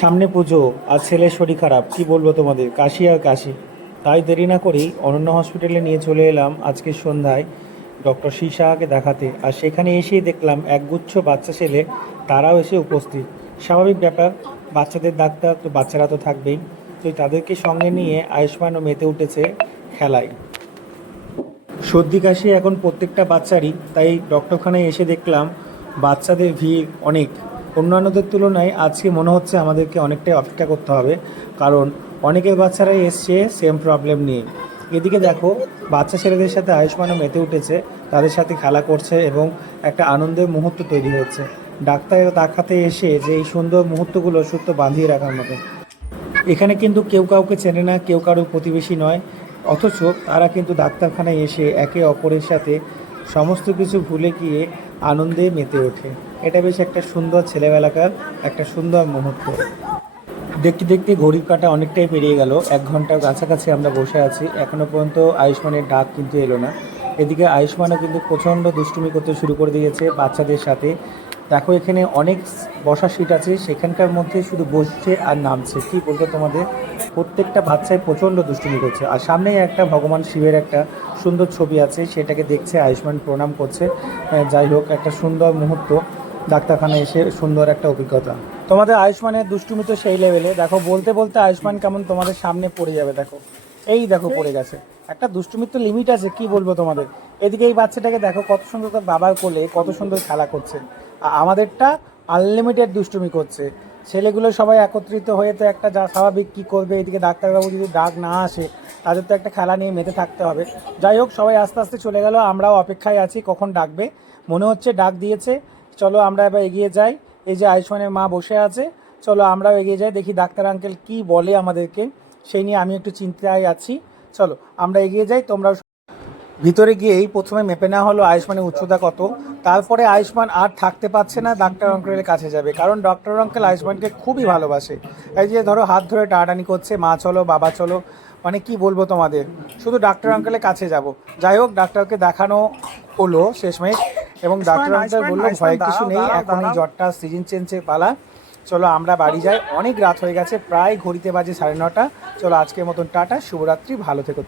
সামনে পুজো আর ছেলের শরীর খারাপ, কি বলবো তোমাদের, কাশি আর কাশি। তাই দেরি না করেই অনন্য হসপিটালে নিয়ে চলে এলাম আজকে সন্ধ্যায় ডক্টর শীর্ষাকে দেখাতে। আর সেখানে এসেই দেখলাম একগুচ্ছ বাচ্চা ছেলে, তারাও এসে উপস্থিত। স্বাভাবিক ব্যাপার, বাচ্চাদের ডাক্তার তো বাচ্চারা তো থাকবেই। তো তাদেরকে সঙ্গে নিয়ে আয়ুষ্মানও মেতে উঠেছে খেলায়। সর্দি কাশি এখন প্রত্যেকটা বাচ্চারই, তাই ডক্টরখানায় এসে দেখলাম বাচ্চাদের ভিড় অনেক। অন্যান্যদের তুলনায় আজকে মনে হচ্ছে আমাদেরকে অনেকটাই অপেক্ষা করতে হবে, কারণ অনেকের বাচ্চারাই এসছে সেম প্রবলেম নিয়ে। এদিকে দেখো, বাচ্চা ছেলেদের সাথে আয়ুষ্মানও মেতে উঠেছে, তাদের সাথে খেলা করছে এবং একটা আনন্দের মুহূর্ত তৈরি হচ্ছে। ডাক্তারের দেখাতে এসে যে এই সুন্দর মুহূর্তগুলো সূত্র বাঁধিয়ে রাখার মতো। এখানে কিন্তু কেউ কাউকে চেনে না, কেউ কারোর প্রতিবেশী নয়, অথচ তারা কিন্তু ডাক্তারখানায় এসে একে অপরের সাথে সমস্ত কিছু ভুলে গিয়ে আনন্দে মেতে ওঠে। এটা বেশ একটা সুন্দর ছেলেবেলাকার একটা সুন্দর মুহূর্ত। দেখতে দেখতে ঘড়ির কাঁটা অনেকটাই পেরিয়ে গেল, 1 ঘন্টার কাছাকাছি আমরা বসে আছি, এখনও পর্যন্ত আয়ুষ্মানের ডাক কিন্তু এলো না। এদিকে আয়ুষ্মানও কিন্তু প্রচণ্ড দুষ্টুমি করতে শুরু করে দিয়েছে বাচ্চাদের সাথে। দেখো, এখানে অনেক বসার সিট আছে, সেখানকার মধ্যে শুধু বসছে আর নামছে। কি বলবো তোমাদের, প্রত্যেকটা বাচ্চাই প্রচণ্ড দুষ্টুমি করছে। আর সামনেই একটা ভগবান শিবের একটা সুন্দর ছবি আছে, সেটাকে দেখছে আয়ুষ্মান, প্রণাম করছে। যাই হোক, একটা সুন্দর মুহূর্ত, ডাক্তারখানায় এসে সুন্দর একটা অভিজ্ঞতা। তোমাদের আয়ুষ্মানের দুষ্টুমি তো সেই লেভেলে, দেখো বলতে বলতে আয়ুষ্মান কেমন তোমাদের সামনে পড়ে যাবে। দেখো, এই দেখো পড়ে গেছে। একটা দুষ্টুমির তো লিমিট আছে, কি বলবো তোমাদের। এদিকে এই বাচ্চাটাকে দেখো কত সুন্দর তার বাবার কোলে কত সুন্দর খেলা করছে, আর আমাদেরটা আনলিমিটেড দুষ্টুমি করছে। ছেলেগুলো সবাই একত্রিত হয়ে তো একটা যা স্বাভাবিক, কী করবে। এদিকে ডাক্তারবাবু যদি ডাক না আসে, তাদের তো একটা খেলা নিয়ে মেতে থাকতে হবে। যাই হোক, সবাই আস্তে আস্তে চলে গেল, আমরাও অপেক্ষায় আছি কখন ডাকবে। মনে হচ্ছে ডাক দিয়েছে, চলো আমরা এবার এগিয়ে যাই। এই যে আয়ুষ্মানের মা বসে আছে, চলো আমরাও এগিয়ে যাই, দেখি ডাক্তার আঙ্কেল কি বলে আমাদেরকে। সেই নিয়ে আমি একটু চিন্তায় আছি। চলো আমরা এগিয়ে যাই, তোমরাও। ভিতরে গিয়েই প্রথমে মেপে নেওয়া হলো আয়ুষ্মানের উচ্চতা কত। তারপরে আয়ুষ্মান আর থাকতে পারছে না, ডাক্তার আঙ্কেলের কাছে যাবে, কারণ ডক্টর আঙ্কেল আয়ুষ্মানকে খুবই ভালোবাসে। এই যে ধরো হাত ধরে টানাটানি করছে, মা চলো বাবা চলো, মানে কি বলবো তোমাদের, শুধু ডাক্তার আঙ্কেলের কাছে যাব। যাই হোক, ডাক্তারকে দেখানো হলো শেষমেশ, এবং ডাক্তার আঙ্কেল বললো ভয়ের কিছু নেই, এখন এই জ্বরটা সিজন চেঞ্জের পালা। চলো আমরা বাড়ি যাই, অনেক রাত হয়ে গেছে, প্রায় ঘড়িতে বাজে 9:30। চলো আজকের মতন টাটা, শুভরাত্রি, ভালো থেকো।